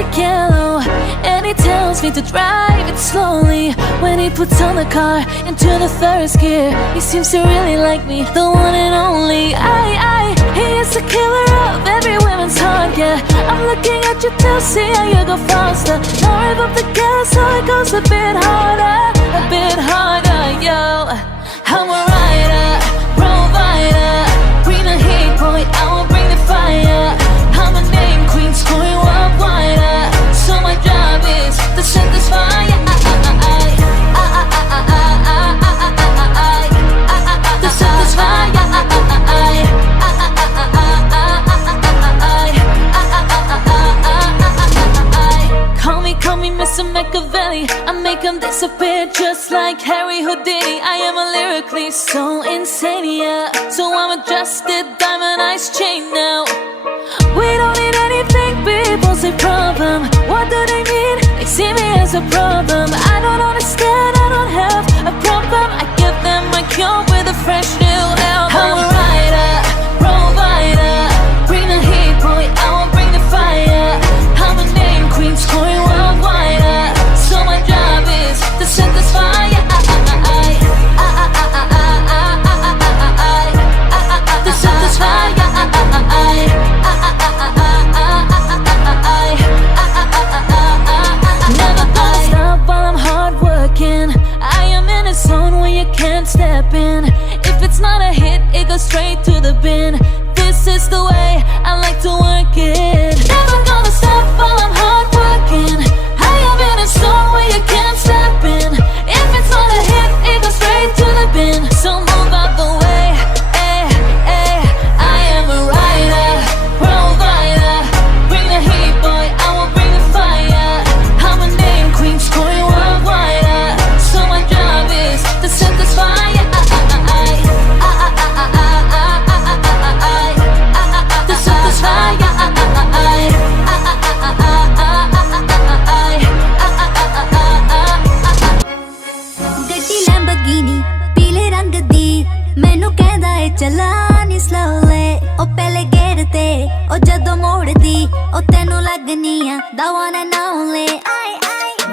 classic yellow, and he tells me to drive it slowly. When he puts on the car into the first gear, he seems to really like me, the one and only. He is the killer of every woman's heart, yeah. I'm looking at you to see how you go faster. Now rev up the gas so it goes a bit harder, yo. I'm a rider, provider, bring the heat, boy, I will bring the fire. I'm a name queen, scoring worldwide. So my job is to set this fire. To set this fire. Call me Mr. Machiavelli. I make him disappear just like Harry Houdini. I am a lyrically so insane, yeah. So I'm a adjusted diamond-ized chain now. We don't need anything, people say problem. What do they mean? They see me as a problem. I don't understand, I don't have a problem. I give them my cure with a fresh new album. I'm a rider, provider, bring the heat, boy, I will bring the fire. I'm a name queen, scoring worldwide. So my job is to set this fire. To set this fire. Never gonna stop while I'm hard working. I am in a zone where you can't step in. If it's not a hit, it goes straight to the bin. This is the way I like to work it. Never gonna stop while I'm hard working. I am in a zone where you can't step in. If it's not a hit, it goes straight to the bin. So move out the way. I am a rider, provider, bring the heat, boy, I will bring the fire. I'm a name queen, scoring worldwide. So my job is to set this fire. To set this fire. ਗੱਡੀ Lamborghini ਪੀਲੇ ਰੰਗ ਦੀ ਮੈਨੂੰ ਕਹਿੰਦਾ ਏ ਚਲਾ ਨੀ ਸਲੋਲੇ ਉਹ ਪਹਿਲੇ ਗੇੜ ਤੇ ਉਹ ਜਦੋਂ ਮੋੜਦੀ ਉਹ ਤੈਨੂੰ ਲੱਗਨੀ ਆ the one and only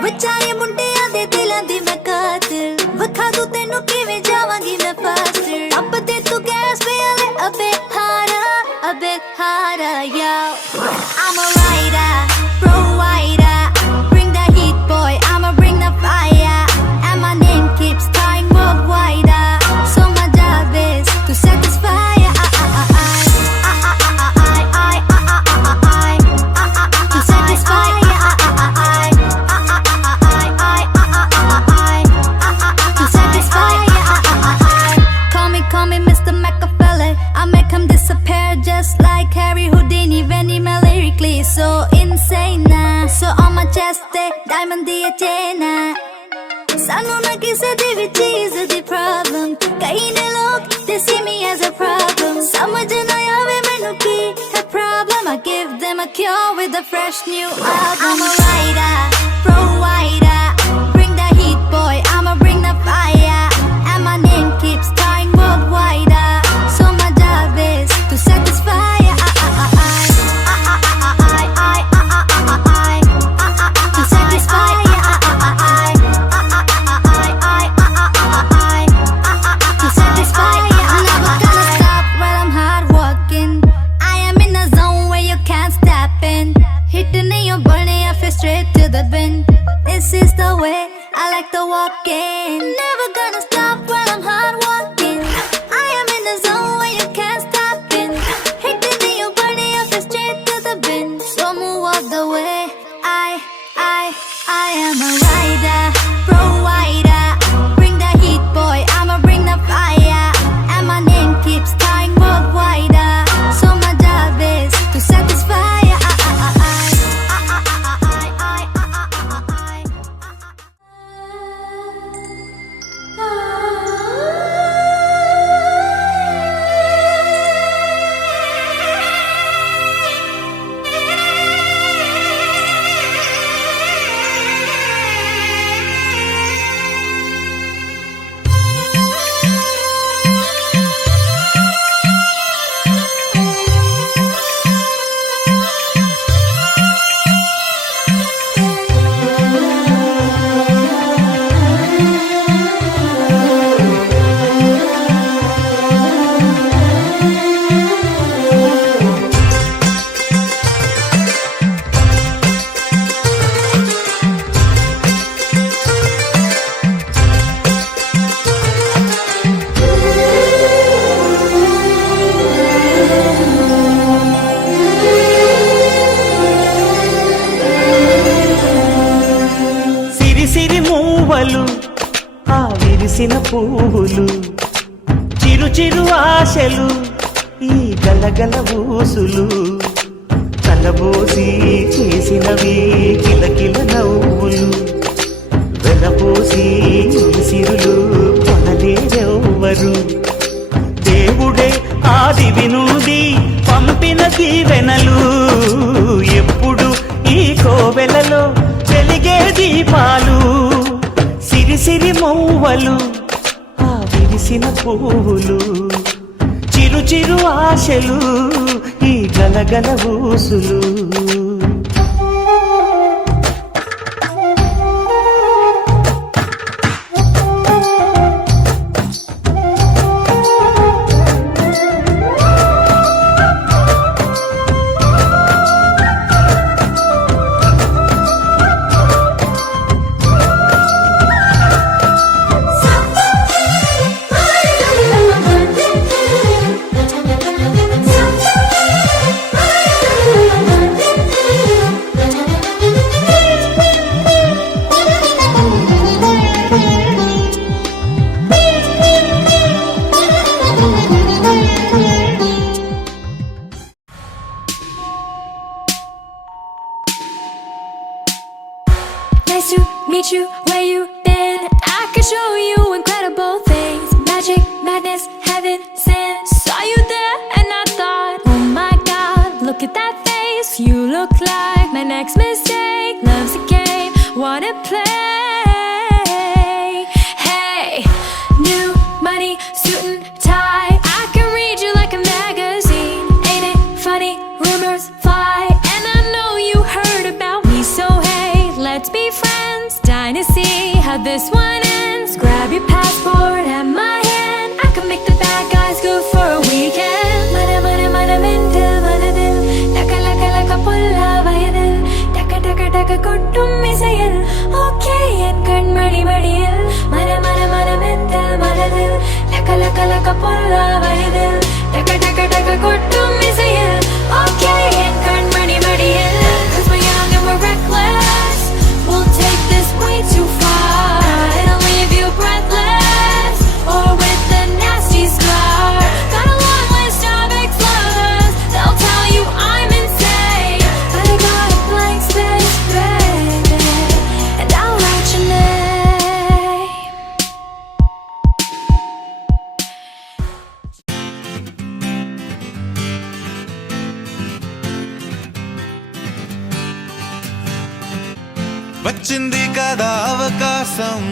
ਵਿਚਾਰੇ ਮੁੰਡਿਆਂ ਦੇ ਦਿਲਾਂ ਦੀ ਮੈਂ ਕਾਤਲ ਵਿਖਾ ਦੂੰ ਤੈਨੂੰ ਕਿਵੇਂ ਜਾਵਾਂਗੀ ਮੈਂ ਫਾਸਟ ਅੱਬ ਤੇ ਤੂੰ ਗੈਸ ਪੇ ਆਲੇ a bit harder, yo. I'm a rider, provider, bring the heat, boy, I'ma bring the fire. And my name keeps dying worldwide. So my job is to set this fire. To set this fire. To set this fire. Call me Mr. Machiavelli. I make him disappear just like Harry Houdini. When he my lyrically so insane. So on my chest, diamond the chain. ਸਾਨੂੰ ਨਾ ਕਿਸੇ ਦੀ ਵੀ ਚੀਜ਼ ਦੀ problem ਕਈ ਨੇ ਲੋਕ they see me as a problem ਸਮਝ ਨਾ ਆਵੇ ਮੈਨੂੰ ਕੀ ਹੈ problem I give them a cure with a fresh new album. I'm a rider, provider, bring the heat, boy, I'ma bring the fire. And my name keeps dying worldwide. So my job is to set this fire. To set this fire. To set this fire. I'm never gonna stop while I'm hard working. I am in a zone where you can't step in. Hitting in your burning, I feel straight to the bin. This is the way I like to walk in. Never gonna stop while I'm hard working. I am in a zone where you can't stop in. Hitting in your burning, I feel straight to the bin. So move out the way. I am a rider, provider, bring the heat, boy, I'ma bring the fire. And my name keeps dying worldwide. So my job is to set this fire. మౌవలు ఆ విరిసిన పువ్వులు చిరు చిరు ఆశలు ఈ గలగల ఊసులు కలబోసి చేసినవి కిలకిల నవ్వులు వెలబోసి సిరులు కొనలేరెవ్వరు దేవుడే ఆదివి నుండి పంపిన దీవెనలు ఎప్పుడు ఈ కోవెలలో వెలిగే దీపాలు సిరిసిరి మౌవలు ఆ విరిసిన పువ్వులు చిరు చిరు ఆశలు ఈ గలగల ఊసులు Nice to meet you, where you been? I can show you incredible things. Magic, madness, heaven, sin. Saw you there and I thought, oh my god, look at that face. You look like my next mistake. Love's a game, wanna play. Hey, new money, suit and tie. I can read you like a magazine. Ain't it funny? Rumors fly. And I know you heard about me, so hey, let's be friends. Dying to see how this one ends. Grab your passport and my hand. I can make the bad guys good for a weekend. Mana mana mana mental mana dil. Taka laka laka pulla vayadil. Taka taka taka kuttum misayil. Okay and kan madi madiyil. Mana mana mana mental mana dil. Taka laka laka pulla vayadil. Taka taka taka kuttum misayil. Okay and kan madi madiyil. 'Cause we're young and we're reckless. We'll take this way too far. It'll leave you breathless or with a nasty scar. Got a long list of ex-lovers. They'll tell you I'm insane, but I got a blank space, baby, and I'll write your name. వచ్చింది కదా అవకాశం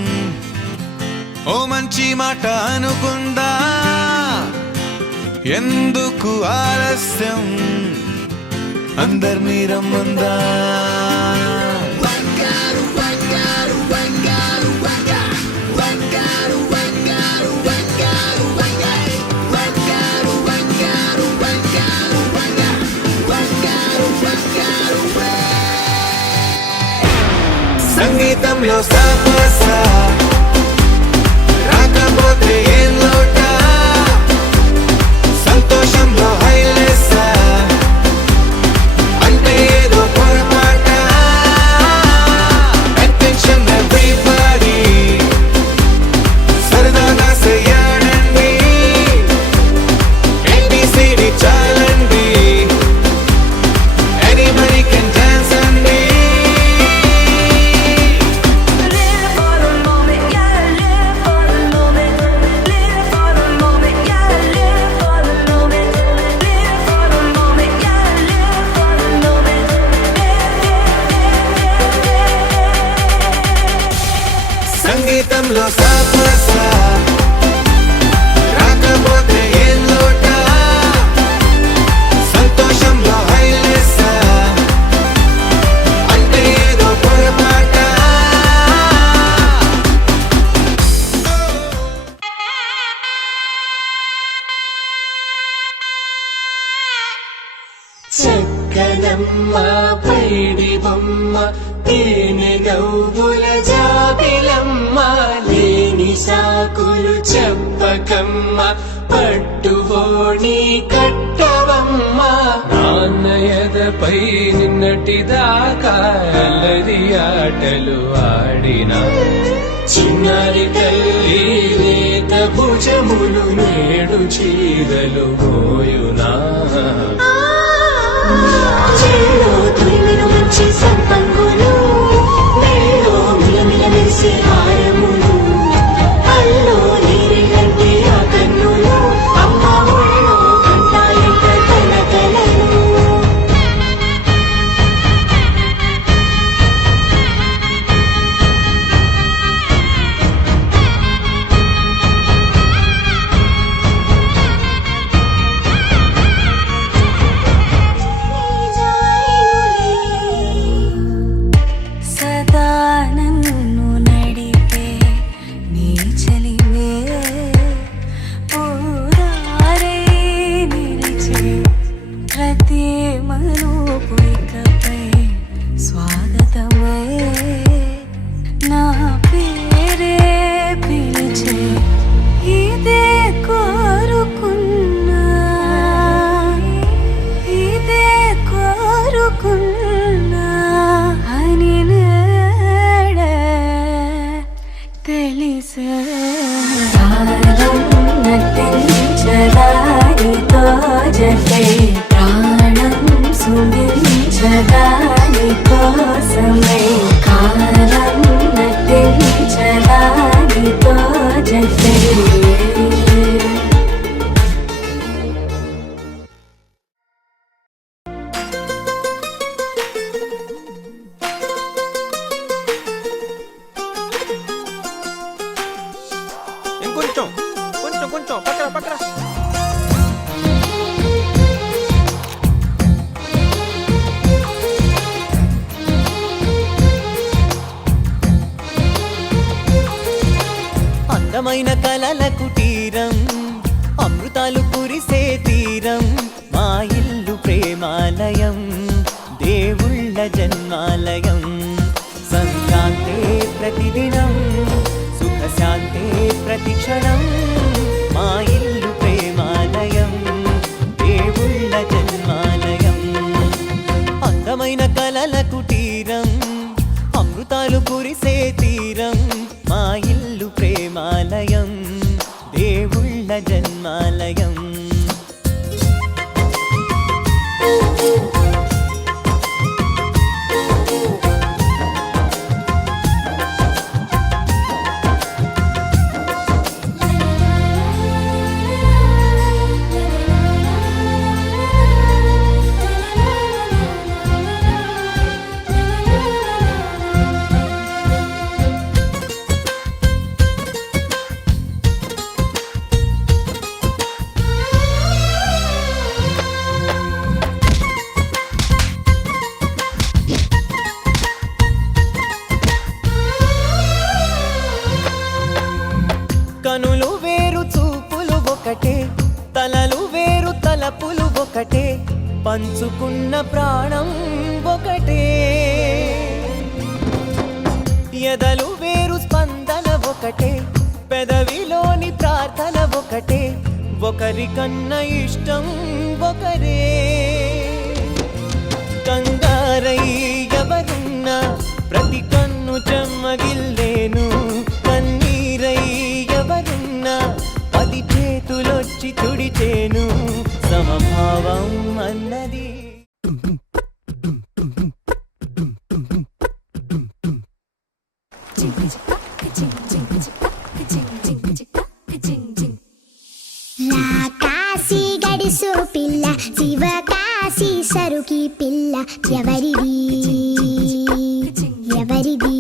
ఓ మంచి మాట అనుకుందా ఎందుకు ఆలస్యం అందర్నీ రమ్మందా సంగీతంలో సాపసా రాకపోతే ఏం లోట సంతోషంలో హైలెస్సా అంటే ఏదో పొరపాట అటెన్షన్ ఎవ్రీబడీ సరదాగా చేయాలండి ABCD చాలండి anybody can dance అండి సంగీతంలో సాపసా రాకపోతే ఏం లోట సంతోషంలో హైలెస్సా అంటే ఏదో పొరపాట చక్కనమ్మ పైడి బొమ్మ తేనె నవ్వుల జాబిలమ్మ లేని సాకులు చెప్పకమ్మ పట్టుబోణి కట్టవమ్మ నాన్నయదపై నిన్నటిదాకా అల్లరి ఆటలు ఆడినా చిన్నారి తల్లి లేత భుజములు నేడు చీరలు మోయునా చెల్లో తురిమిను మంచి సంపంగులు మెల్లో మిలమిల మెరిసే హారములు అల్లో నీరిలంటి ఆ కన్నులు అమ్మ ఒళ్ళో కంటాయంట కలకలను సదా నన్ను నడిపే నీ చలివే ఊరారే నిలిచే ప్రతి మనుపు ఇకపై స్వాగతమై నా పేరే పిలిచే ఇదే కోరుకున్నా ఇదే కోరుకున్నా అని నేడ తెలిసే కాలం నటించదానితో జతే ప్రాణం సుమించదాని కోసమై కాలం నటించదానితో జతే ఇంకొంచెం కొంచెం కొంచెం పక్కన పక్కన. అందమైన కలల కుటీరం అమృతాలు కురిసే తీరం మా ఇల్లు ప్రేమాలయం దేవుళ్ళ జన్మాలయం సంక్రాంతే ప్రతిదినం సుఖశాంతే ప్రతిక్షణం మా ఇల్లు ప్రేమాలయం దేవుళ్ళ జన్మాలయం అందమైన కలల కుటీరం అమృతాలు కురిసే తీరం మా ఇల్లు ప్రేమాలయం దేవుళ్ళ జన్మాలయం కనులు వేరు చూపులు ఒకటే తలలు వేరు తలపులు ఒకటే పంచుకున్న ప్రాణం ఒకటే ఎదలు వేరు స్పందన ఒకటే పెదవిలోని ప్రార్థన ఒకటే ఒకరికన్నా ఇష్టం ఒకరే కంగారై ఎవరున్నా ప్రతి కన్ను చెమ్మగిల్లేను కన్నీరై ఎవరున్నా 10 చేతులొచ్చి తుడిచేను సమభావం అన్నది కాశీ గడిసు పిల్ల శివ కాశీ సరుకి పిల్ల ఎవరిది ఎవరిది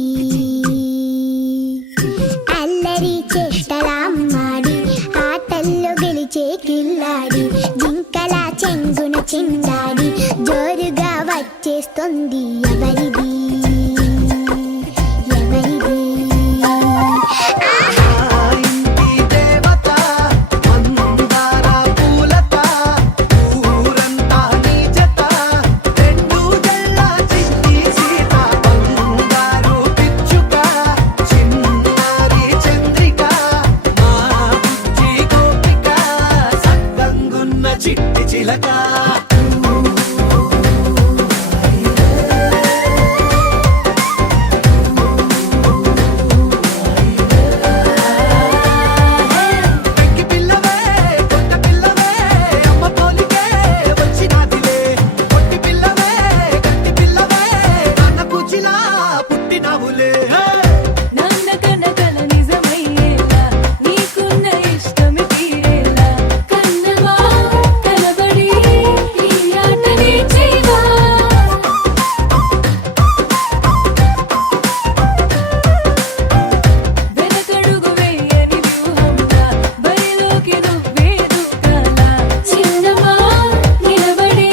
అల్లరి చేష్టలామ్మాడి ఆటల్లో గెలిచే కిల్లాడి జింకల చెంగున చిందాడి జోరుగా వచ్చేస్తుంది ఎవరిది ఎవరిది విరిసే నాన్న కనకల నిజమయ్యేలా నీకున్న ఇష్టమి తీరేలా కన్నవా కనబడి ఈ ఆటనే చేయవా వెనకడుగు వేయని వ్యూహంలా బరిలోకి నువ్వే దూకాలా చిన్నవా నిలబడి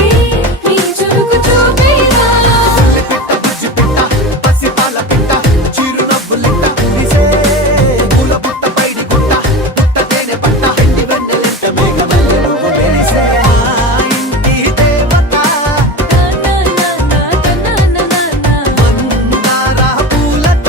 నీ చురుకు చూపేలా పిట్ట బుజ్జి పిట్ట పసిపాల పిట్ట చిరునవ్వులిట్ట విరిసే పూల బుట్ట పైడి గుట్ట పుట్ట తేనె పట్ట ఎండి వెన్నెలెంట మేఘమల్లె నువ్వు విరిసే మా ఇంటి దేవత మందార పూలత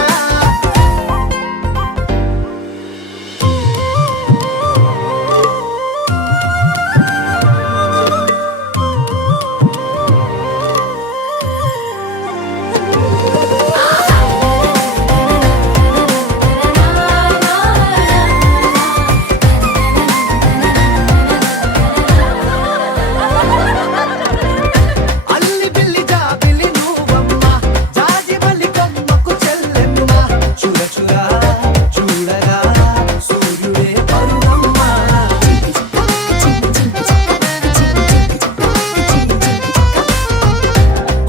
అల్లి బిల్లి జాబిలి నువ్వమ్మ జాజి మల్లి కొమ్మకు చెల్లెమ్మ చుర చుర చూడగా సూర్యుడే పరువమ్మ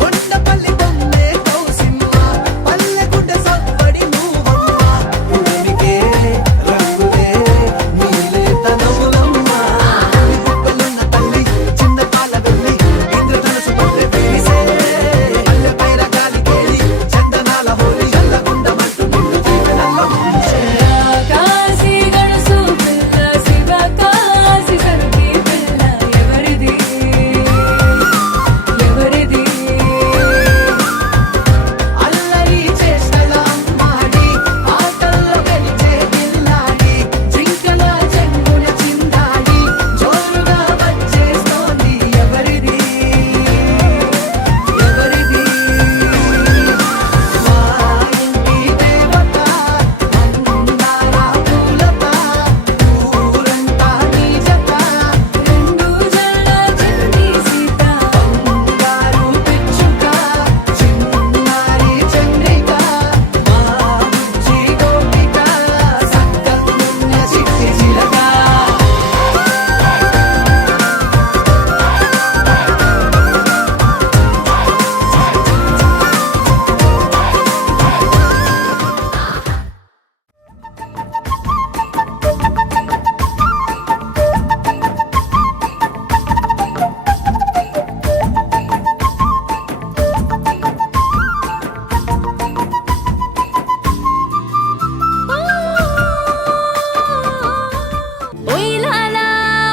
కొండపల్లి బొమ్మే కౌసిమ్మ పల్లె గుడ్డ సవ్వడి నువ్వమ్మ ఉడమికే రంగులే నీలే తనములమ్మ గుప్పలున్న తల్లి చిన్న పాల వెళ్ళి ఇంద్రధనుసు పల్లె విరిసే పల్లె పైర గాలి కేలి చందనాల హోలీ చల్లగుండమంటూ నిన్ను జీవనల్ల ముంచే కాశీ గడుసు పిల్ల శివ కాశీ సరుకి పిల్ల ఎవరిది ఎవరిది అల్లరి చేష్టల అమ్మాడి ఆటల్లో గెలిచే పిల్లాడి జింకల చెంగున చిందాడి జోరుగా వచ్చేస్తోంది ఎవరిది ఎవరిది మా ఇంటి దేవత మందార పూలత ఊరంతా నీ జత రెండు జల్ల చిన్ని సీత బంగారు పిచ్చుక చిన్నారి చంద్రిక మా బుజ్జి గోపిక సక్కనున్న చిట్టి చిలక ఒయిలాలా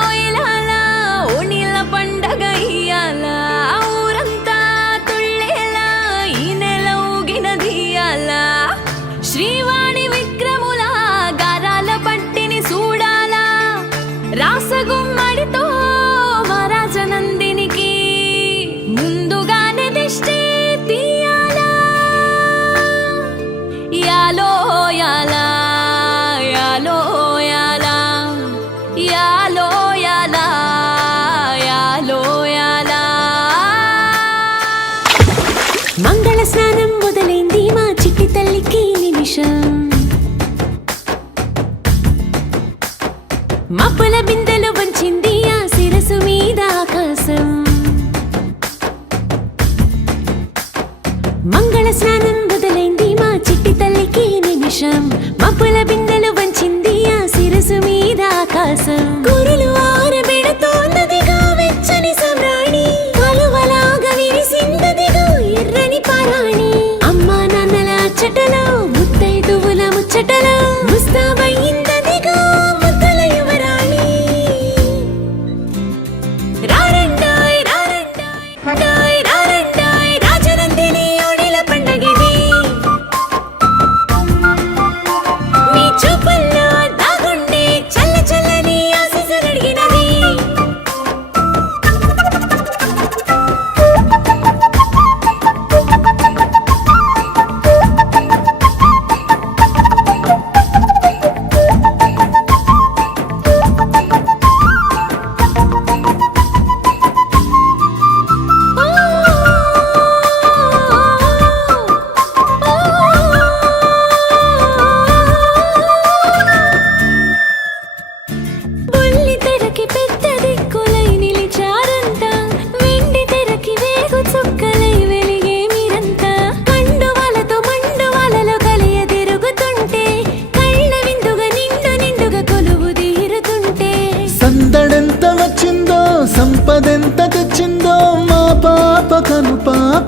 ఒయిలాలా ఓ నీళ్ళ పండగ ఇయ్యాలా ఊరంతా తుళ్ళేలా ఈ నెల ఊగినదియాలా శ్రీవాణి విక్రముల గారాల పట్టిని చూడాలా రాసగుమ్మడితో వరాజనందినికి ముందుగానే దిష్టి తీయాలా యాలో యాలా యాలో యాలా యాలో యాలా యాలో యాలా మంగళ స్నానం మొదలైంది మా చిట్టి తల్లికి నిమిషం మబ్బుల బిందెలు వంచింది ఆ శిరసు మీద ఆకాశం మంగళ స్నానం మొదలైంది మా చిట్టి తల్లికి నిమిషం మబ్బుల బిందెలు వంచింది ఆ శిరసు మీద ఆకాశం కురులు ఆరబెడుతోందదిగా వెచ్చని సమ్రాణి కలువలాగా విరిసిందదిగా ఎర్రని పారాణి అమ్మా నాన్నల అచ్చటలో ముత్తైదువుల ముచ్చటలో ముస్తాబయ్యిందదిగా ముద్దల యువరాణి రారండాయ్ రారండాయ్ రారండాయ్ రాజనందిని ఓడిల పండగిది మీ చూపుల్లో దాగుండే చల్ల చల్లని ఆశీస్సులడిగినది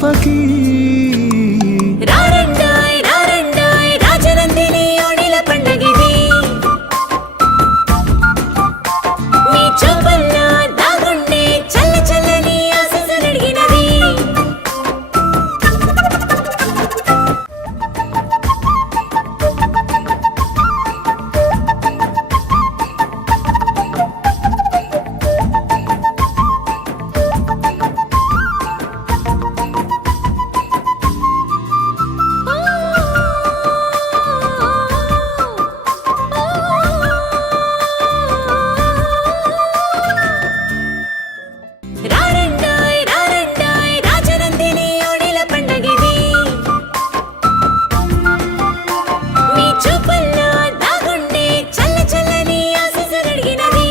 ఆపకి రారండాయ్ రారండాయ్ రాజనందిని ఓణిల పండగిది మీ చూపుల్లో దాగుండే చల్ల చల్లని ఆశీస్సులడిగినది రారండాయ్ రారండాయ్ రాజనందిని ఓణిల పండగిది మీ చూపుల్లో దాగుండే చల్ల చల్లని ఆశీస్సులడిగినది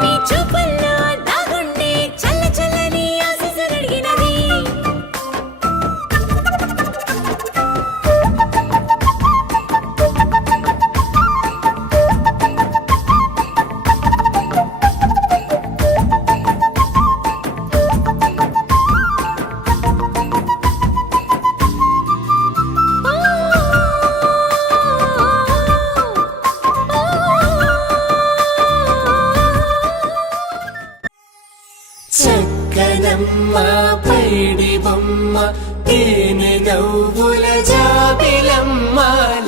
మీ చూపుల్లో దాగుండే చల్ల చల్లని ఆశీస్సులడిగినది చక్కనమ్మ పైడి బొమ్మ తేనె నవ్వుల జాబిలమ్మ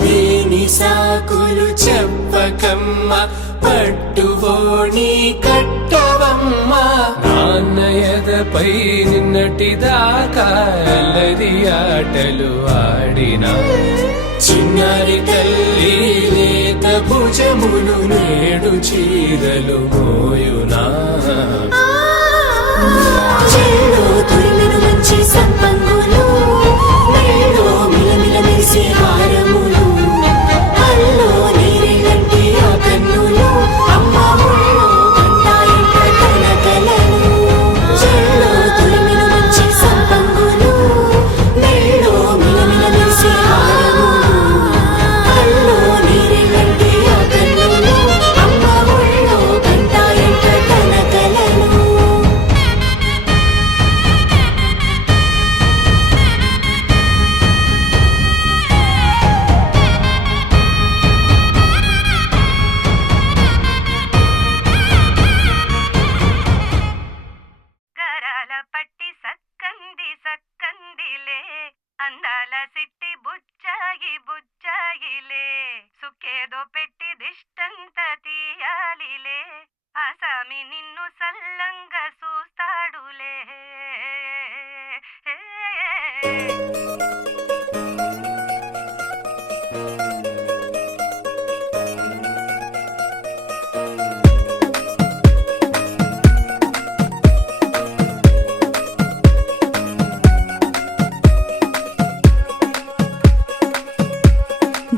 లేని సాకులు చెప్పకమ్మ పట్టువోణి కట్టవమ్మ నాన్నయదపై నిన్నటిదాకా అల్లరి ఆటలు ఆడినా చిన్నారి తల్లి లేత భుజములు నేడు చీరలు మోయునా చెల్లో తురిమిను మంచి సంపంగులు మెళ్ళో మిలమిల మెరిసే హారములు అల్లో నీరిలంటి ఆ కన్నులు అమ్మ ఒళ్ళో గంటాయింట కలకలలు చెల్లో తురిమిను మంచి సంపంగులు మెళ్ళో మిలమిల మెరిసే హారములు అల్లో నీరిలంటి ఆ కన్నులు అమ్మ ఒళ్ళో గంటాయింట కలకలలు గరాల పట్టి సక్కంది సక్కందిలే అందాల సిట్టి బుచ్చాయి బుచ్చాయిలే సుక్కేదో పెట్టి దిష్టంత తీయాలిలే ఆసామి నిన్ను సల్లంగా చూస్తాడులే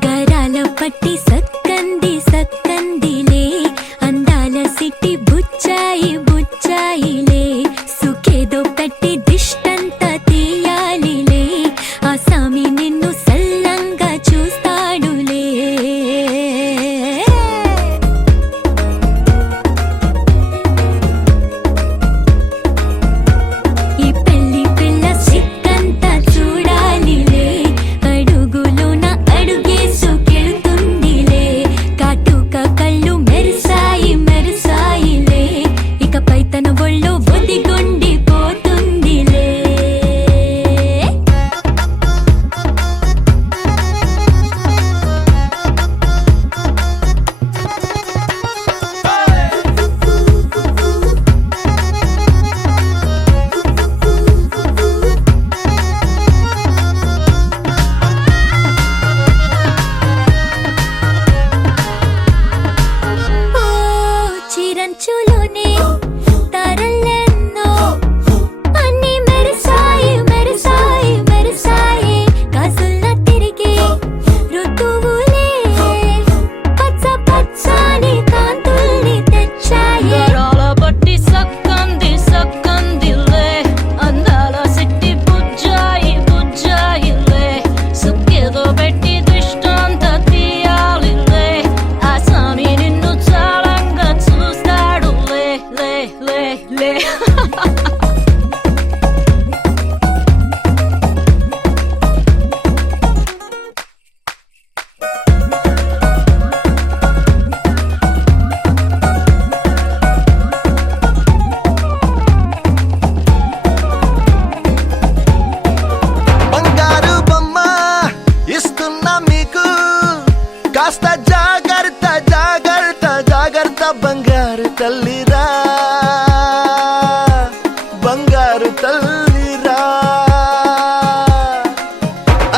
గరాల పట్టి సక్కంది సక్కందిలే అందాల సిట్టి బుచ్చాయి బుచ్చాయిలే సుఖేదో పెట్టి దిష్టంత తీయాలిలే ఆసామి నిన్ను సల్లంగా చూస్తాడులే ఈ పెళ్లి పిల్ల సిక్కంతా చూడాలిలే అడుగులోన అడుగేసుకెళ్తుందిలే కాస్త జాగ్రత్త జాగ్రత్త జాగ్రత్త బంగారు తల్లిరా బంగారు తల్లిరా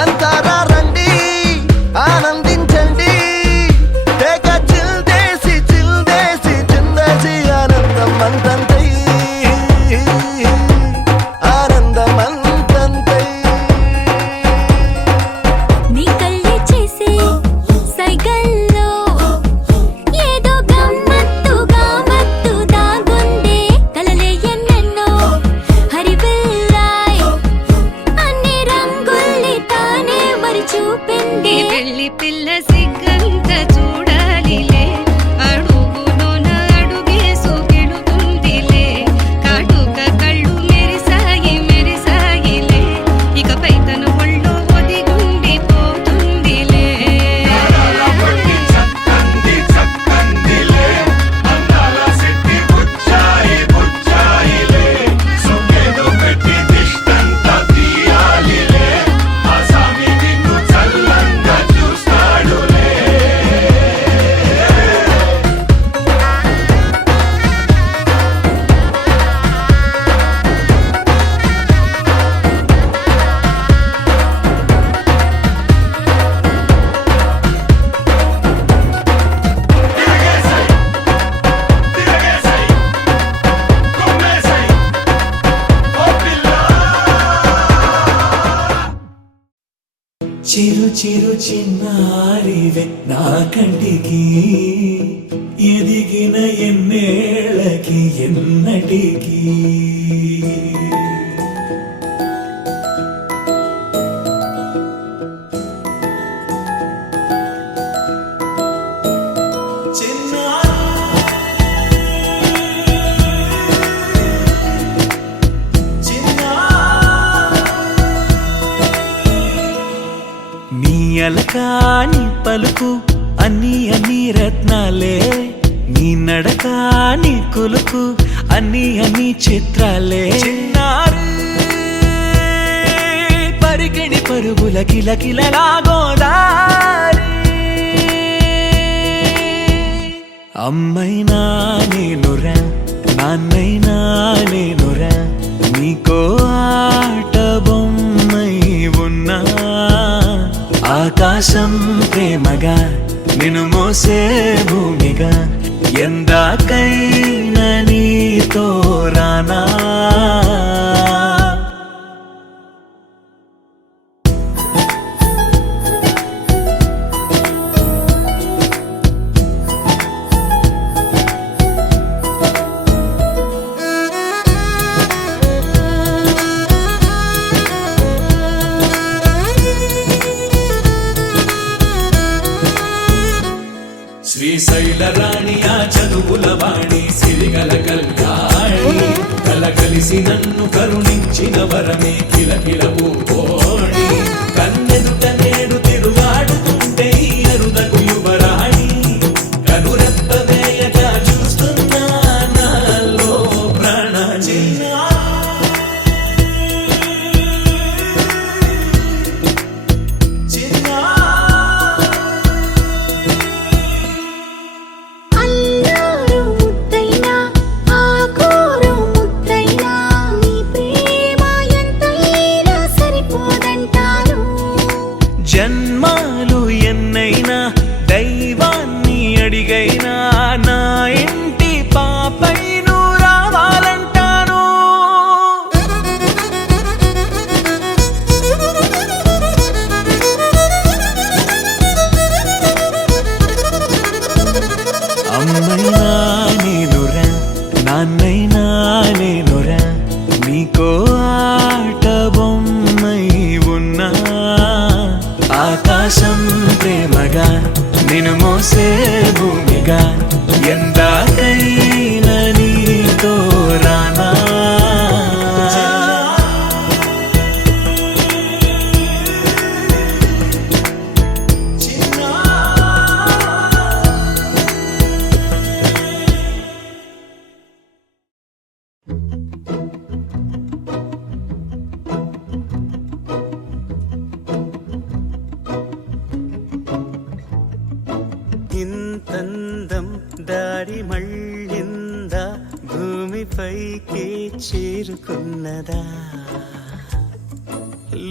అంతారా రండి ఆనందించండి తెగ చిల్దేసి చిల్దేసి చిందేసి ఆనందం అంతంతై ఆనందం అంతంతై నీ కళ్ళే చేసే సైగల్లో ఏదో గమ్మత్తుగా మత్తు దాగుందే కలలే ఎన్నెన్నో హరివిల్లాయ్ అన్ని రంగుల్ని తానే మరి చూపింది పెళ్లి పిల్ల సిగ్గంత చూడాలిలే అడుగులోన అడుగేసు గెలుతుందిలే కాటుక కళ్ళు మెరిసాయి మెరిసాయిలే ఇకపై తన ఒళ్ళో ఒదిగుండిపోతుందిలే చిరు చిరు చిన్నారివే నా కంటికి ఎదిగిన ఎన్నేళ్ళకి ఎన్నటికి నీ అలకాని పలుకు అన్ని అన్ని రత్నాలే నీ నడక నీ కులుకు అన్ని అన్ని చిత్రాలే చిన్నారు పరికిణి పరుగుల కిలకిలలాగోదారి అమ్మైనా నేనురా నాన్నైనా నేనురా నీకో ఆట బొమ్మై ఉన్నా ఆకాశం ప్రేమగా నిన్ను మోసే భూమిగా ఎందాకైనా నీతో రానా శ్రీశైల రాణి ఆ చదువుల వాణి సిరిగల కళ్యాణి కలగలిసి నన్ను కరుణించిన వరమే కిలకిల పూకోణి కన్నెదుట నేడు తిరుగాడుతుంటే ఈ అరుదకు యువరాణి కనురెప్ప వేయగా చూస్తున్నా నాలో ప్రాణ అల్లారు ముద్దైనా ఆకూరు ముద్దైనా నీ ప్రేమ ఎంతైనా సరిపోదంటాను జన్మాలు ఎన్నైనా దైవాన్ని అడిగైనా నా ఇంటి పాపై నువ్వు రావాలంటాను అమ్మైనా నేనురా నాన్నైనా నేనురా నీకో ఆట బొమ్మై ఉన్నా ఆకాశం ప్రేమగా నిన్ను మోసే భూమిగా ఎందాకైనా నీతో రానా ఇంతందం దారి మళ్ళిందా భూమిపైకే చేరుకున్నదా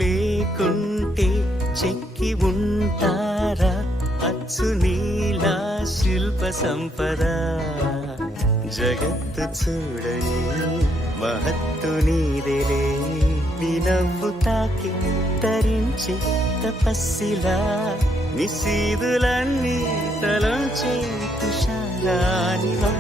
లేకుంటే చెక్కి ఉంటారా అచ్చు నీలా శిల్ప సంపద జగత్తు చూడని మహత్తు నీదేలే నీ నవ్వు తాకి తరించి తపస్సిలా నిశీదులన్నీ తలంచే తుషారానివా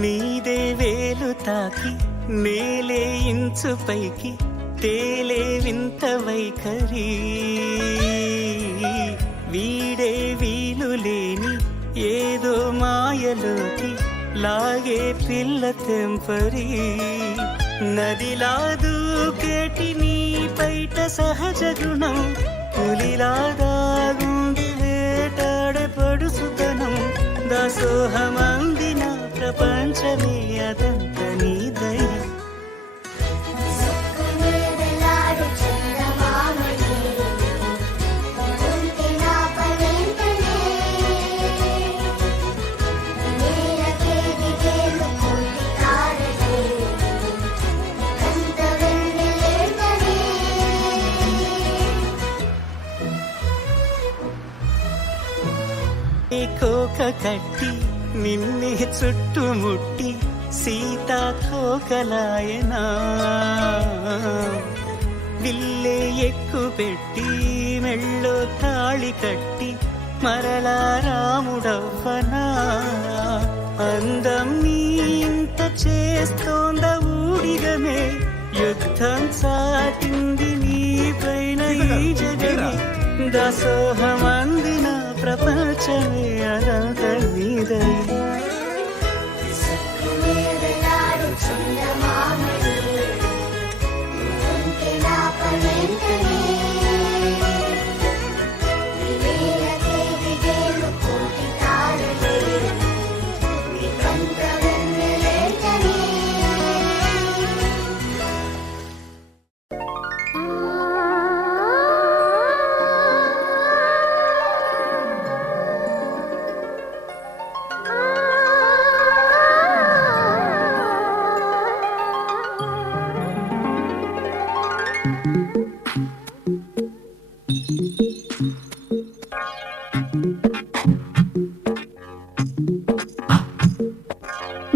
నీదే వేలు తాకి నేలే ఇంచు పైకి తేలే వింత వైఖరి వీడే వీలు లేని ఏదో మాయలోకి లాగే పిల్ల తెంపరి నదిలా దూకేటి నీ పైట సహజ గుణం పులిలాదాగుండి వేటాడే పడుసుతనం దాసోహమందిన ప్రపంచమే అదంత నీ దయ కోక కట్టి నిన్నే చుట్టుముట్టి సీతాకోకలాయనా విల్లే ఎక్కు పెట్టి మెళ్ళో తాళి కట్టి మరలా రాముడవ్వనా అందం నీ ఇంత చేస్తోంద ఊడిగమే యుద్ధం సాటింది నీ పైన ఈ జగమే దాసోహమందిన ప్రపంచమే అనంత నీదై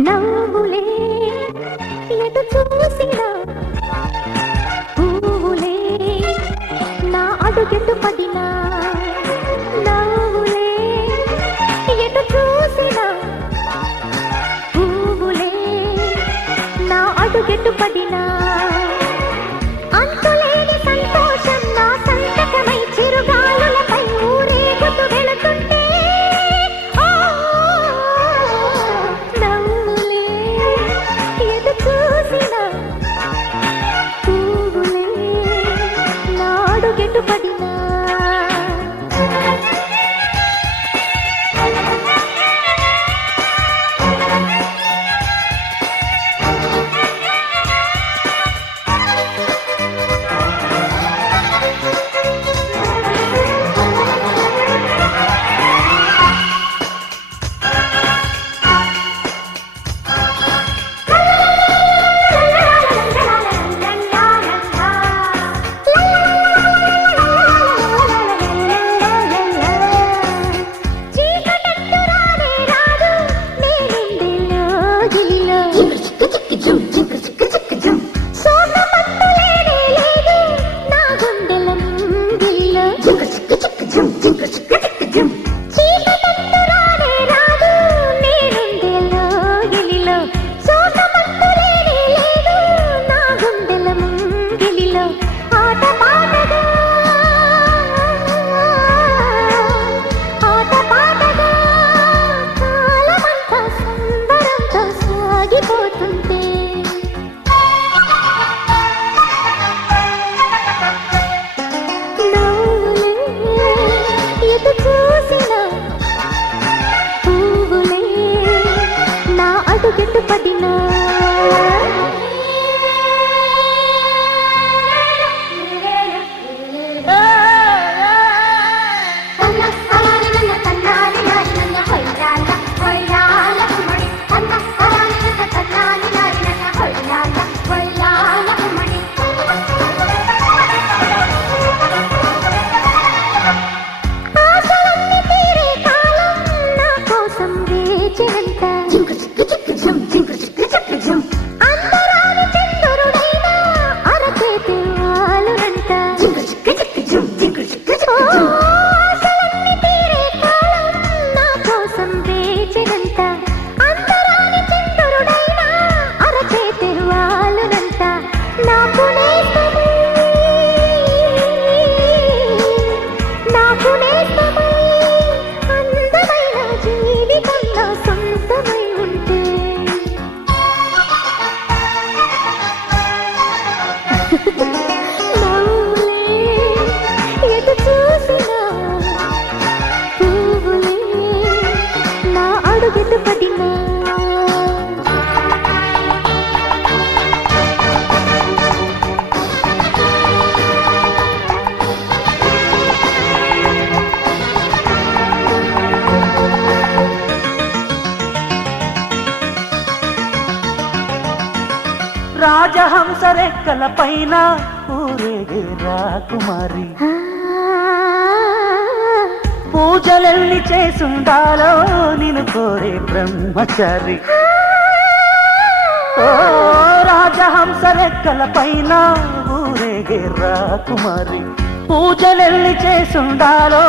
నవ్వులే ఎటు చూసినా పువ్వులే నా అడుగెటు పడినా నవ్వులే ఎటు చూసినా పువ్వులే నా అడుగెటు పడినా అంతులేని సంతోషం నా సంతకమై చిరుగాలులపై ఊరేగుతూ వెళుతుంటే నాకు నేస్తమై నాకు నేస్తమై అందమైన జీవితం నా సొంతమై ఉంటే నవ్వులే ఎటు చూసినా పువ్వులే నా అడుగెటు పడినా రాజహంస రెక్కల పైన ఊరేగే రాకుమారి పూజలెల్లి చేసుండాలో నిన్ను కోరే బ్రహ్మచారి ఓ రాజహంస రెక్కల పైన ఊరేగే రాకుమారి పూజలెల్లి చేసుండాలో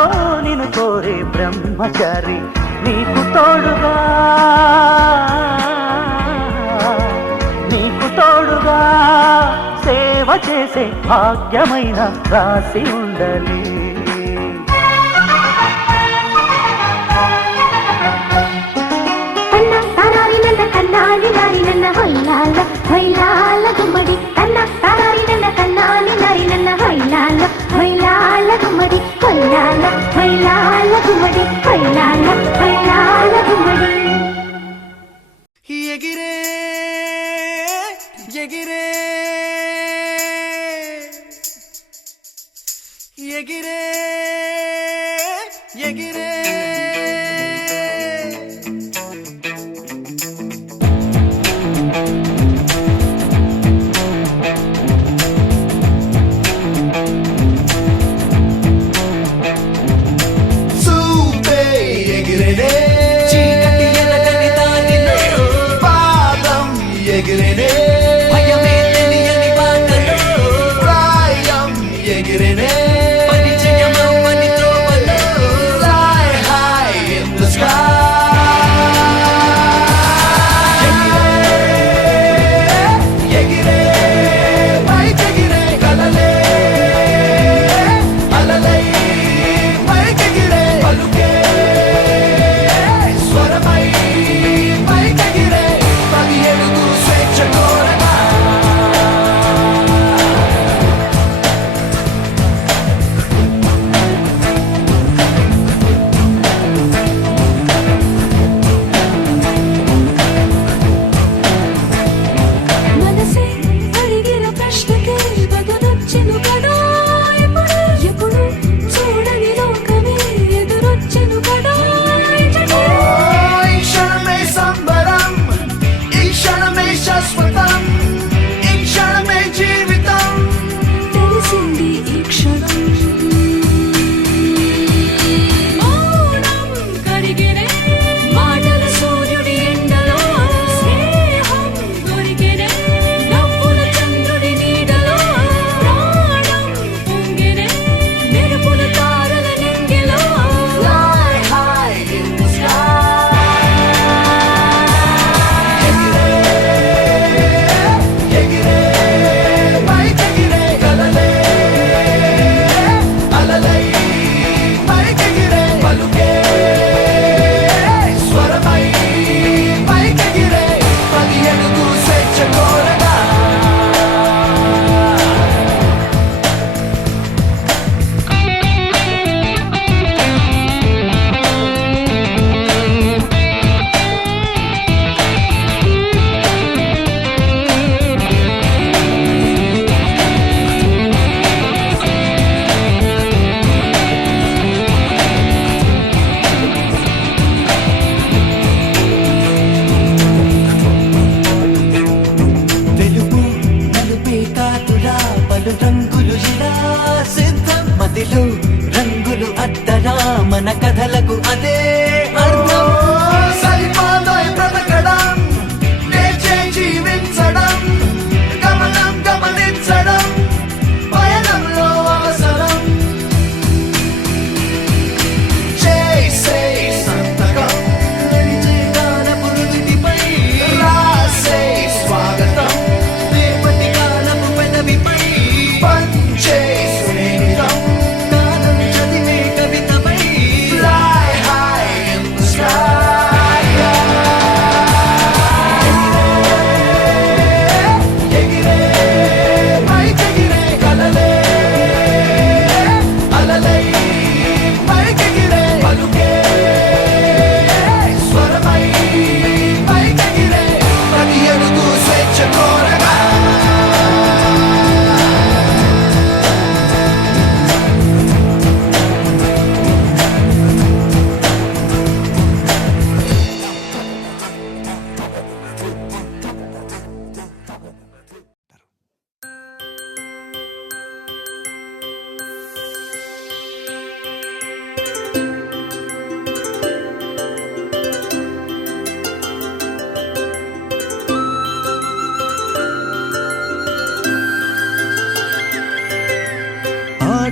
నిన్ను కోరే బ్రహ్మచారి నీకు తోడుగా సేవ చేసే భాగ్యమైన రాసి ఉండాలి కన్నా తారారి నన్న కన్నాని నారి నన్న హొయ్యాల హొయ్యాల గుమ్మడి కన్నా తారారి నన్న కన్నాని నారి నన్న హొయ్యాల హొయ్యాల గుమ్మడి హొయ్యాల హొయ్యాల గుమ్మడి హొయ్యాల హొయ్యాల గుమ్మడి ఎగిరే ఎగిరే ఎగిరే ఎగిరే చూపే ఎగిరేనే చీకటి ఎరగని దానిలో పాదం ఎగిరేనే భయమే తెలియని బాటలో ప్రాయం ఎగిరేనే పరిచయమవ్వని త్రోవలో ఫ్లై హై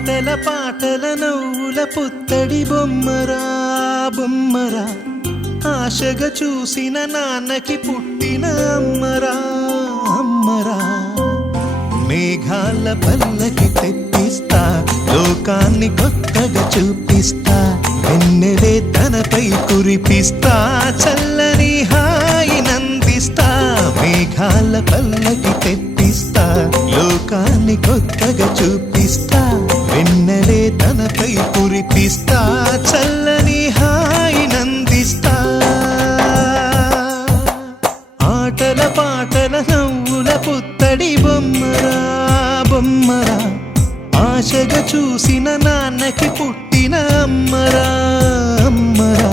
ఆటల పాటల నవ్వుల పుత్తడి బొమ్మరా బొమ్మరా ఆశగా చూసిన నాన్నకి పుట్టిన అమ్మరా అమ్మరా మేఘాల పల్లకి తెప్పిస్తా లోకాన్ని కొత్తగా చూపిస్తా వెన్నెలే తనపై కురిపిస్తా చల్లని హాయి నందిస్తా మేఘాల పల్లకి తెప్పిస్తా లోకాన్ని కొత్తగా చూపిస్తా వెన్నెలే తనపై కురిపిస్తా చల్లని హాయి నందిస్తా ఆటల పాటల నవ్వుల పుత్తడి బొమ్మరా బొమ్మరా ఆశగా చూసిన నాన్నకి పుట్టిన అమ్మరా అమ్మరా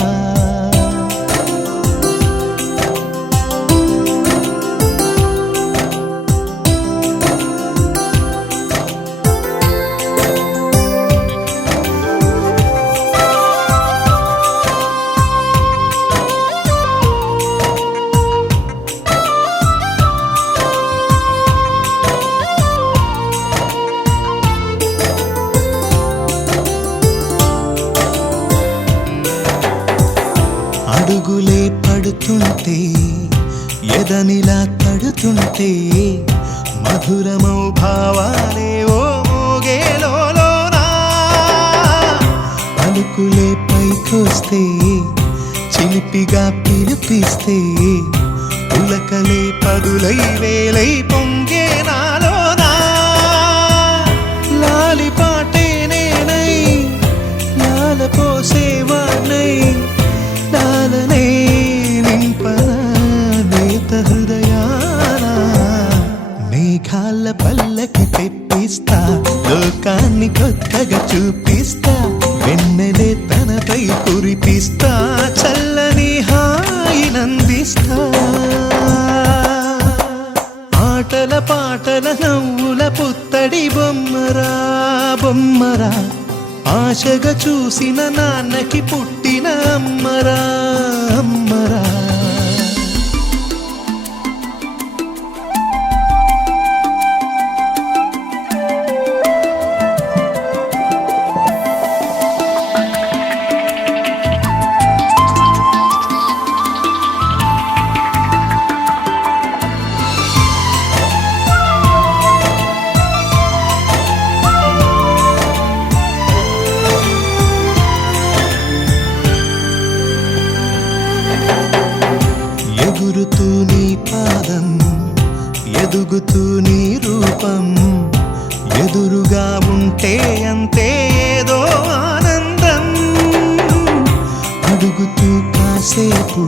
అడుగులే పడుతుంటే ఎదనిలా తడుతుంటే మధురమౌ భావాలే ఓ మోగేలోనా పలుకులే పైకొస్తే చిలిపిగా పిలిపిస్తే ఉలకలే పదులై వేలై పొంగే నాలోనా లాలి పాటే నేనై లాల పోసేవాణ్ణై లాలనే నింపన నేత హృదయాన మేఘాల పల్లకి తెప్పిస్తా లోకాన్ని కొత్తగా చూపిస్తా వెన్నెలే తనపై కురిపిస్తా చల్లని హాయి నందిస్తా ఆటల పాటల నవ్వుల పుత్తడి బొమ్మరా బొమ్మరా ఆశగా చూసిన నాన్నకి పుట్టిన అమ్మరా అమ్మరా ఎగురుతూ నీ పాదం ఎదుగుతూ నీ రూపం ఎదురుగా ఉంటే అంతే ఏదో ఆనందం అడుగుతూ కాసేపు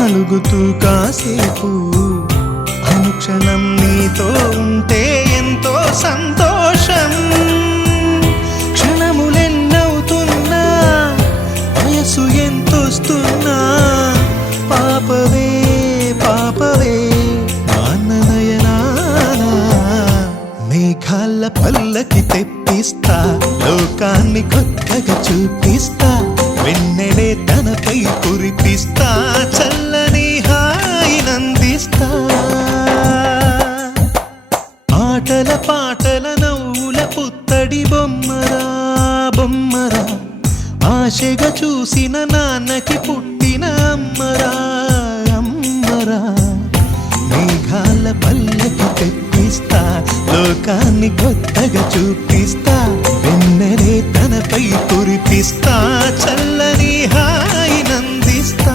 అలుగుతూ కాసేపు అనుక్షణం నీతో ఉంటే ఎంతో సంతోషం క్షణములెన్నవుతున్నా వయసు ఎంతొస్తున్నా పాపవే పాపవే నాన్ననయనానా మేఘాల పల్లకి తెప్పిస్తా లోకాన్ని కొత్తగా చూపిస్తా వెన్నెలే తనపై కురిపిస్తా చల్లని హాయి నందిస్తా ఆటల పాటల నవ్వుల పుత్తడి బొమ్మరా బొమ్మరా ఆశగా చూసిన నాన్నకి పుట్టిన అమ్మరా అమ్మరా మేఘాల పల్లకి తెప్పిస్తా లోకాన్ని కొత్తగా చూపిస్తా వెన్నెలే తనపై కురిపిస్తా చల్లని హాయి నందిస్తా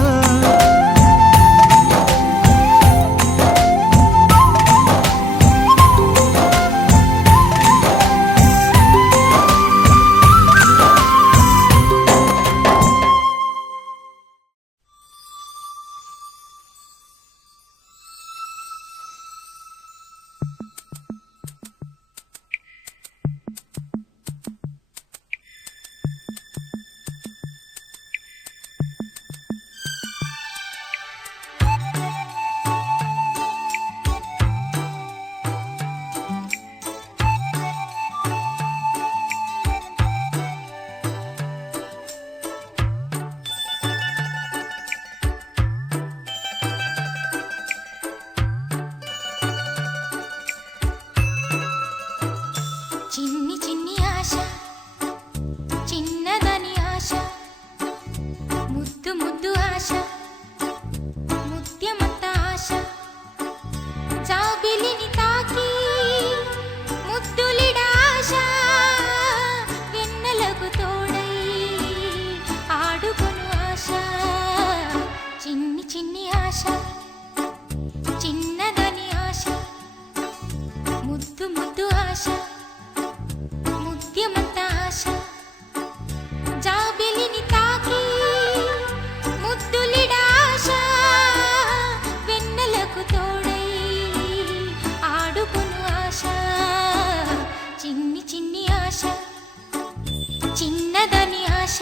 ముద్దు ముద్దు ఆశ ముత్యమంత ఆశ జాబిలిని తాకి ముద్దులిడాశ వెన్నెలకు తోడై ఆడుకును ఆశ చిన్ని చిన్ని ఆశ చిన్నదని ఆశ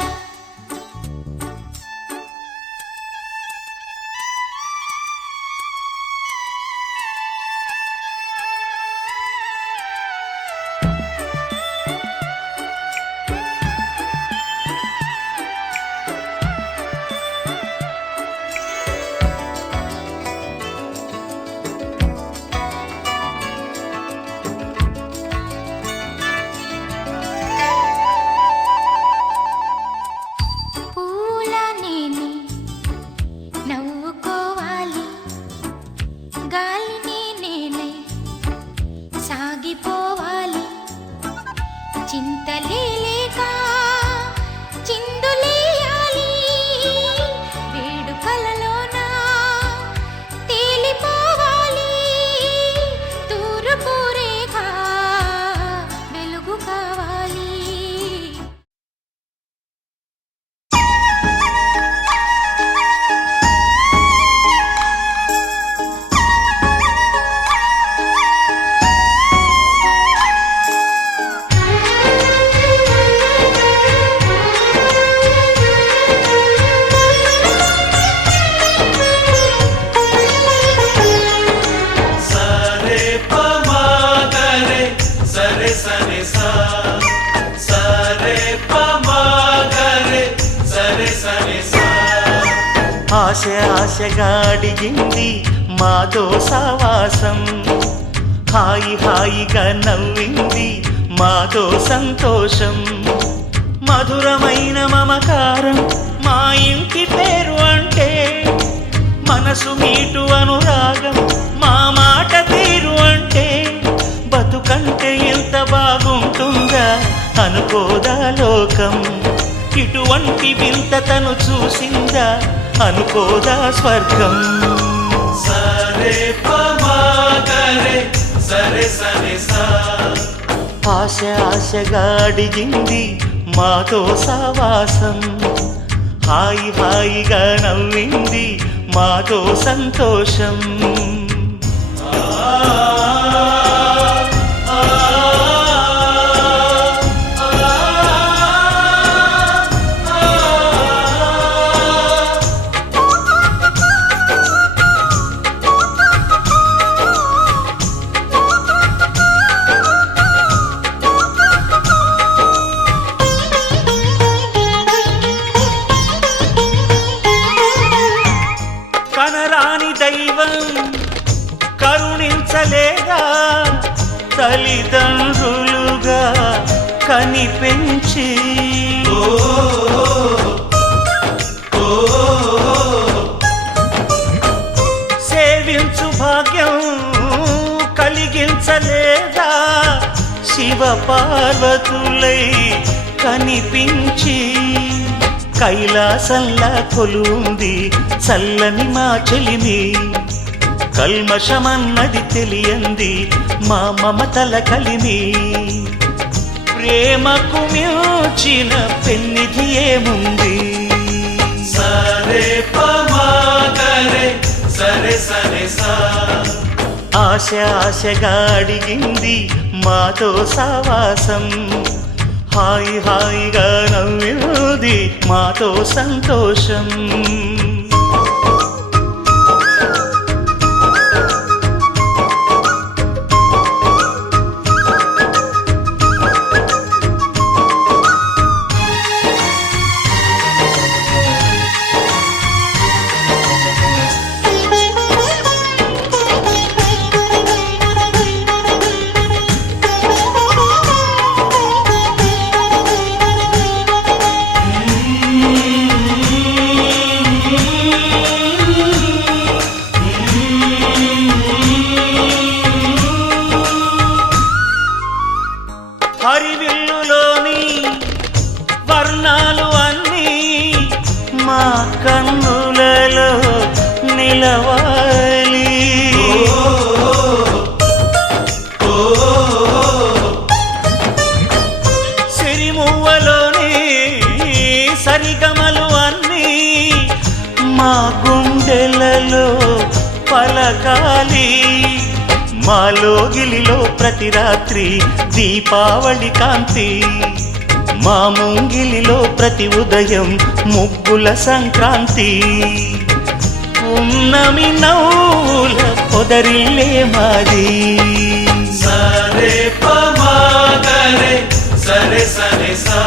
ఆశ ఆశగా అడిగింది మాతో సావాసం హాయి హాయిగా నవ్వింది మాతో సంతోషం మధురమైన మమకారం మా ఇంటి పేరు అంటే మనసు మీటు అనురాగం మా మాట తీరు అంటే బతుకంటే ఎంత బాగుంటుందా అనుకోదా లోకం ఇటువంటి వింత తను చూసిందా అనుకోదా స్వర్గం సరే పమాగరే సరే సరే సా ఆశ ఆశగా అడిగింది మాతో సావాసం హాయి హాయిగా నవ్వింది మాతో సంతోషం కరుణించలేదా తల్లిదండ్రులుగా కనిపెంచి సేవించు భాగ్యం కలిగించలేదా శివ పార్వతులై కనిపించి కైలాసంలా కొలుంది చల్లని మా చెలిమి కల్మషమన్నది తెలియంది మా మమతల కలిమి ప్రేమకు మించిన పెన్నిధి ఏముంది సరే పమాగరే సరే సరే సా ఆశ ఆశగా అడిగింది మాతో సావాసం హాయి హాయిగా నవ్వింది మాతో సంతోషం హరివిల్లులోని వర్ణాలు అన్నీ మా కన్నులలో నిలవాలి మాలోగిలిలో ప్రతి రాత్రి దీపావళి కాంతి, మా ముంగిలిలో ప్రతి ఉదయం ముగ్గుల సంక్రాంతి. ఉన్నమి నవ్వుల పొదరిల్లే మాది. సరే పమాగరే సరే సరే సా.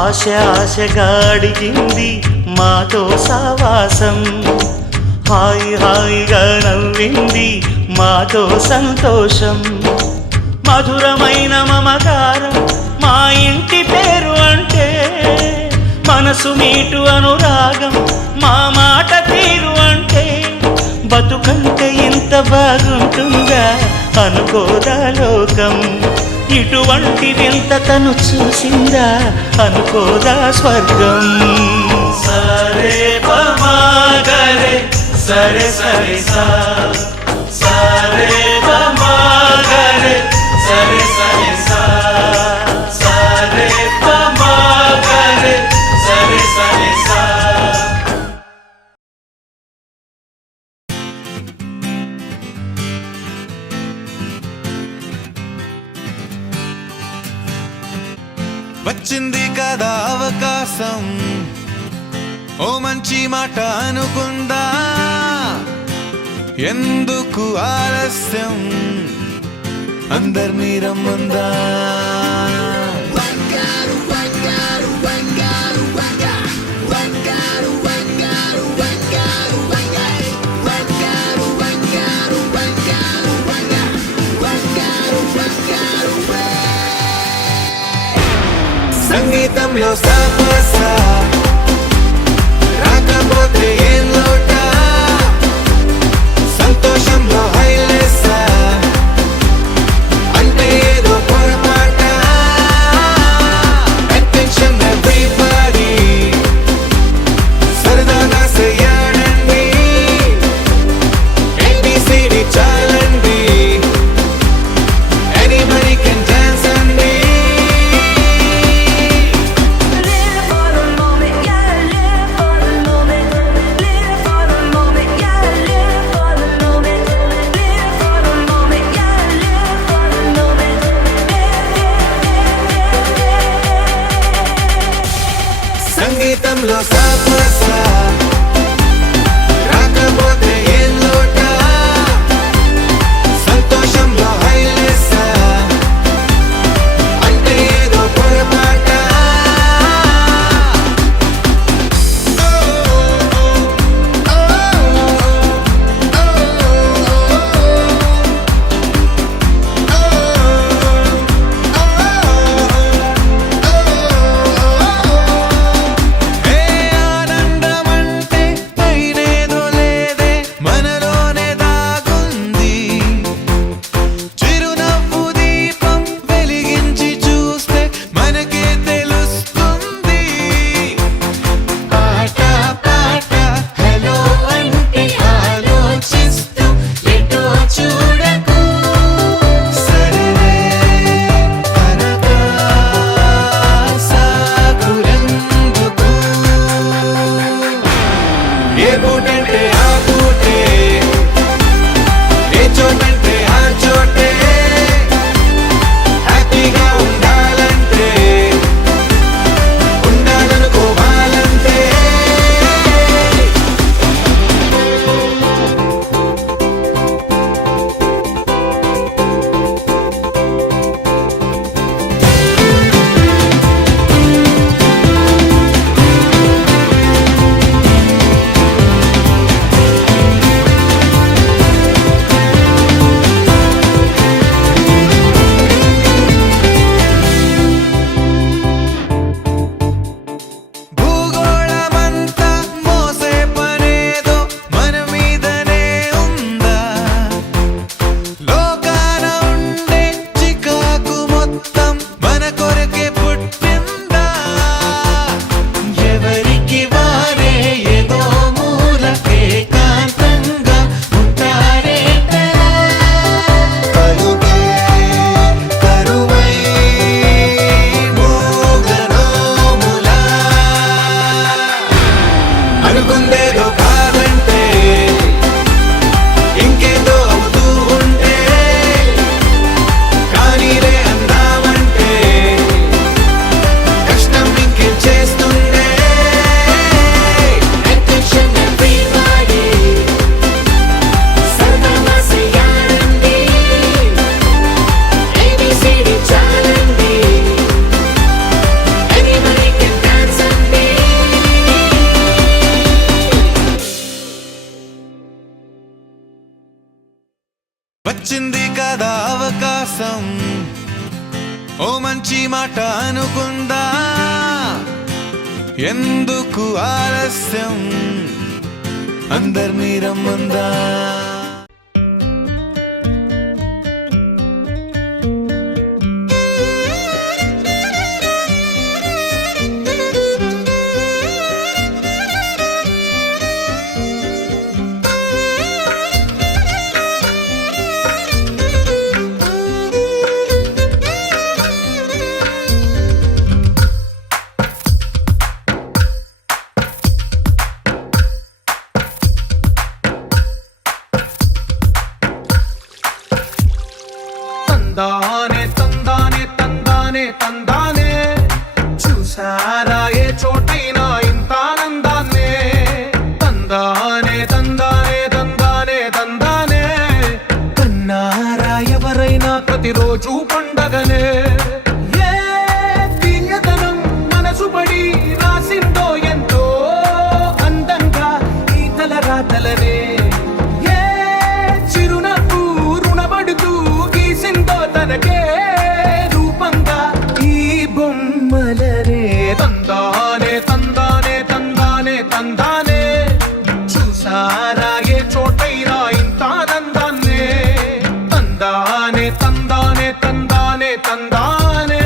ఆశ ఆశగా అడిగింది మాతో సావాసం, హాయి హాయిగా నవ్వింది మాతో సంతోషం. మధురమైన మమకారం మా ఇంటి పేరు అంటే, మనసు మీటు అనురాగం మా మాట తీరు అంటే, బతుకంటే ఇంత బాగుంటుందా అనుకోదా లోకం, ఇటువంటి వింత తను చూసిందా అనుకోదా స్వర్గం. సరే పమాగరే సరే సరే సా. సరే పమాగరే సరే సరే సా. సరే పమాగరే సరే సరే సా. వచ్చింది కదా అవకాశం, ఓ మంచి మాట అనుకుందా, ఎందుకు ఆలస్యం అందర్నీ రమ్మందా. సంగీతంలో సాపస రాకపోతే ఏం లోట, సంతోషంలో హైలెస్స అంటే ఏదో పొరపాట. అటెన్షన్ ఎవ్రీబడీ సరదాగా చేయాలండి, ABCD చాలండి, anybody can dance అండి. Live for the moment, yeah, live for the moment, live కదా అవకాశం, ఓ మంచి మాట అనుకుందా, ఎందుకు ఆలస్యం, అందరినీ రమ్మందా. తందానే తందానే తందానే తందానే, చూసారా ఏ చోటైనా ఇంత ఆనందాన్నే. తందానే తందానే తందానే తందానే, కన్నారా ఎవరైనా ప్రతిరోజు పండగనే. ఏ తీయదనం మనసు పడి రాసిందో ఎంతో అందంగా ఈ తల రాతలనే. ఏ చిరునవ్వు రుణపడుతూ గీసిందో తనకే రూపంగా ఈ బొమ్మలనే. తందానే తందానే తందానే తందానే, చూసారా ఏ చోటైనా ఇంత ఆనందాన్నే. తందానే తందానే తందానే తందానే,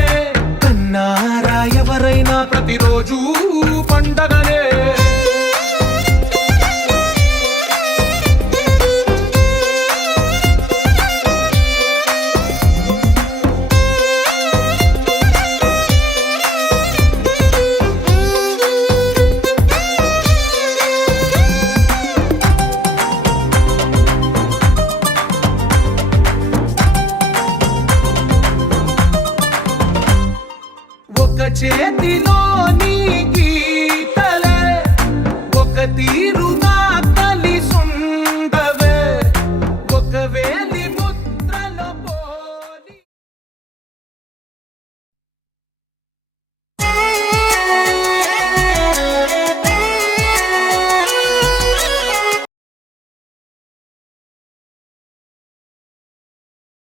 కన్నారా ఎవరైనా ప్రతిరోజు పండగనే. ఒక చేతిలో